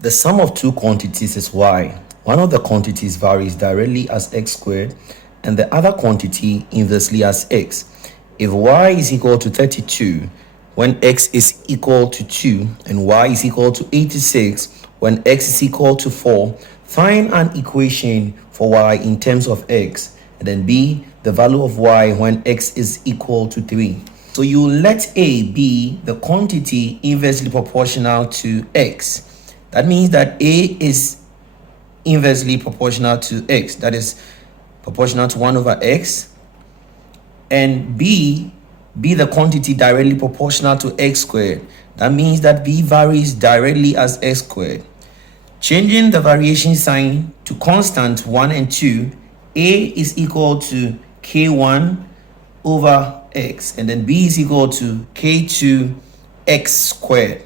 The sum of two quantities is y. One of the quantities varies directly as x squared and the other quantity inversely as x. If y is equal to 32 when x is equal to 2 and y is equal to 86 when x is equal to 4, find an equation for y in terms of x, and then b, the value of y when x is equal to 3. So you let a be the quantity inversely proportional to x. That means that a is inversely proportional to x, that is proportional to 1 over x, and b be the quantity directly proportional to x squared. That means that b varies directly as x squared. Changing the variation sign to constant 1 and 2, a is equal to k1 over x, and then b is equal to k2 x squared.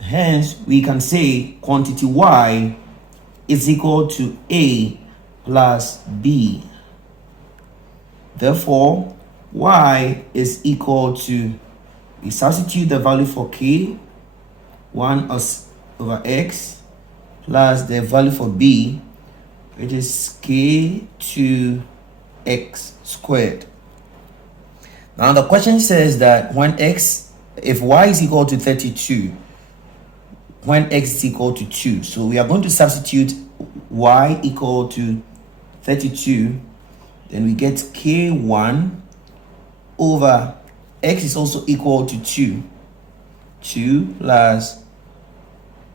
Hence, we can say quantity y is equal to a plus b. Therefore, y is equal to, we substitute the value for k, 1 over x, plus the value for b, which is k2 x squared. Now the question says that if y is equal to 32, when x is equal to 2. So we are going to substitute y equal to 32. Then we get k1 over x is also equal to 2. 2 plus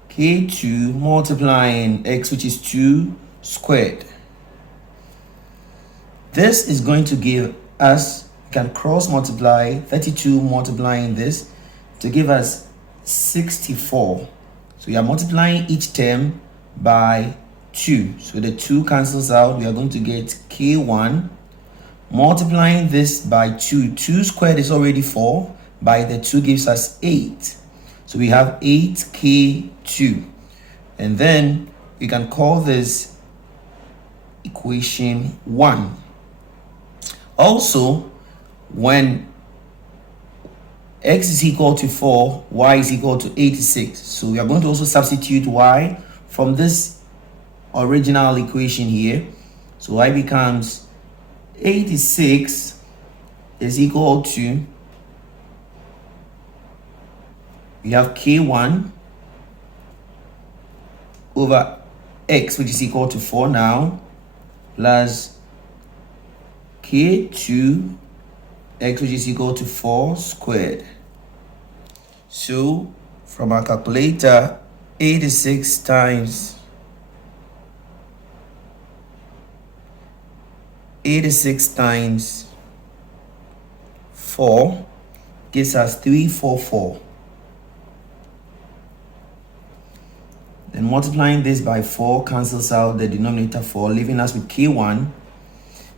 k2 multiplying x, which is 2 squared. This is going to give us, we can cross multiply 32 multiplying this to give us 64. So we are multiplying each term by 2. So the 2 cancels out. We are going to get k1 multiplying this by 2. 2 squared is already 4. By the 2 gives us 8. So we have 8k2. And then we can call this equation 1. Also, when x is equal to 4, y is equal to 86. So we are going to also substitute y from this original equation here. So y becomes 86 is equal to, we have k1 over x, which is equal to 4 now, plus k2 x, which is equal to 4 squared. So from our calculator, 86 times 4 gives us 344. Then multiplying this by 4 cancels out the denominator 4, leaving us with k1.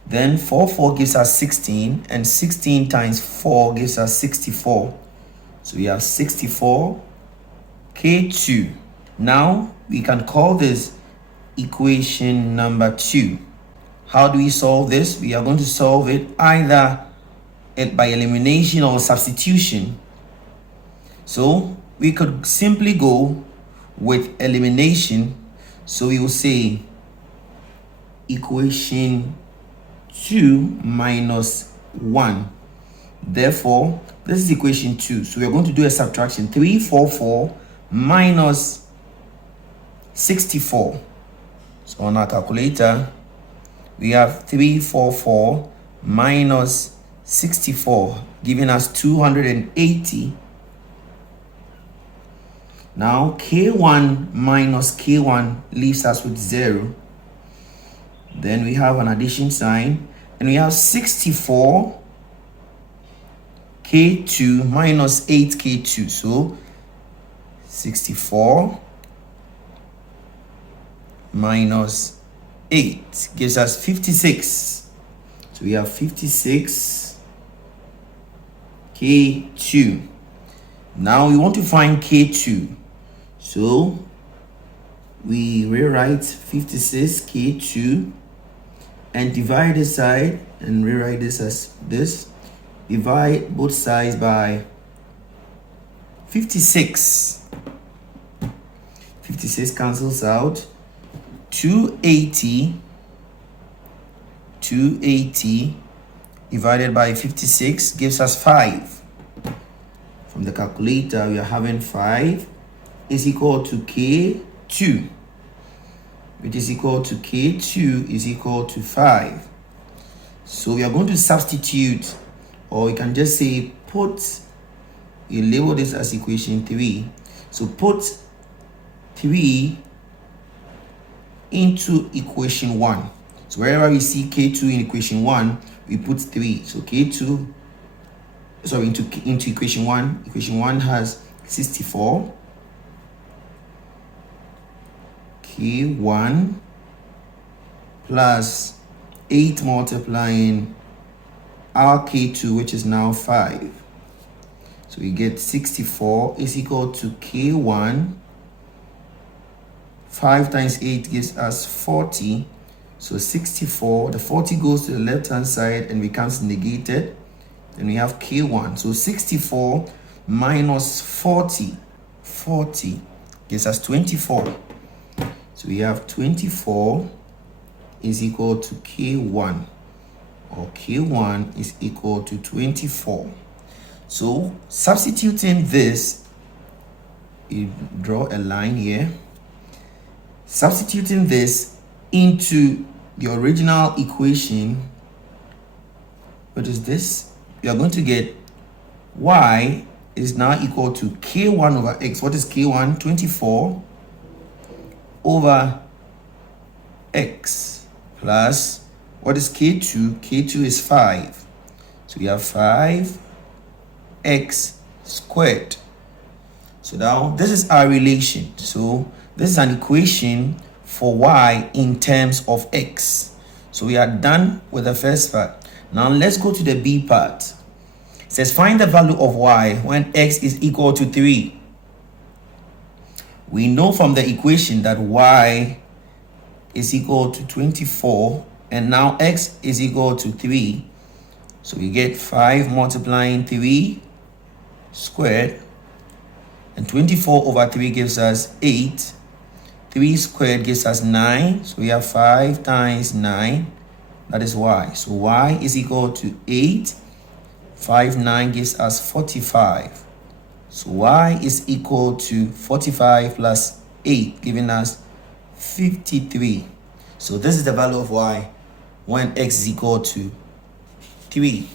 Then 4 gives us 16, and 16 times 4 gives us 64. So we have 64 k2. Now we can call this equation number 2. How do we solve this? We are going to solve it either by elimination or substitution. So we could simply go with elimination. So we will say equation 2 minus 1. Therefore, this is equation 2. So we are going to do a subtraction. 344 minus 64. So on our calculator, we have 344 minus 64, giving us 280. Now k1 minus k1 leaves us with 0. Then we have an addition sign, and we have 64 k2 minus 8k2. So 64 minus 8 gives us 56. So we have 56 k2. Now we want to find k2. So we rewrite 56 k2 and divide this side and rewrite this as this. Divide both sides by 56. 56 cancels out. 280 divided by 56 gives us 5. From the calculator, we are having 5 is equal to K2, which is equal to K2 is equal to 5. So we are going to substitute, or we can just say you label this as equation 3. So put 3 into equation 1. So wherever we see K2 in equation 1, we put 3. So K2, sorry, into equation 1. Equation 1 has 64. K1 plus 8 multiplying our K2, which is now 5. So we get 64 is equal to K1. 5 times 8 gives us 40. So 64, the 40 goes to the left hand side and becomes negated. Then we have K1. So 64 minus 40 gives us 24. So we have 24 is equal to K1, or K1 is equal to 24. So substituting this, you draw a line here. Substituting this into the original equation, what is this? You are going to get y is now equal to K1 over x. What is K1? 24 over x plus, what is K2? K2 is 5. So we have 5x squared. So now this is our relation. So this is an equation for y in terms of x. So we are done with the first part. Now let's go to the B part. It says find the value of y when x is equal to 3. We know from the equation that y is equal to 24 and now x is equal to 3. So we get 5 multiplying 3 squared, and 24 over 3 gives us 8. 3 squared gives us 9. So we have 5 times 9. That is y. So y is equal to 8. 5, 9 gives us 45. So y is equal to 45 plus 8, giving us 53. So this is the value of y when x is equal to 3.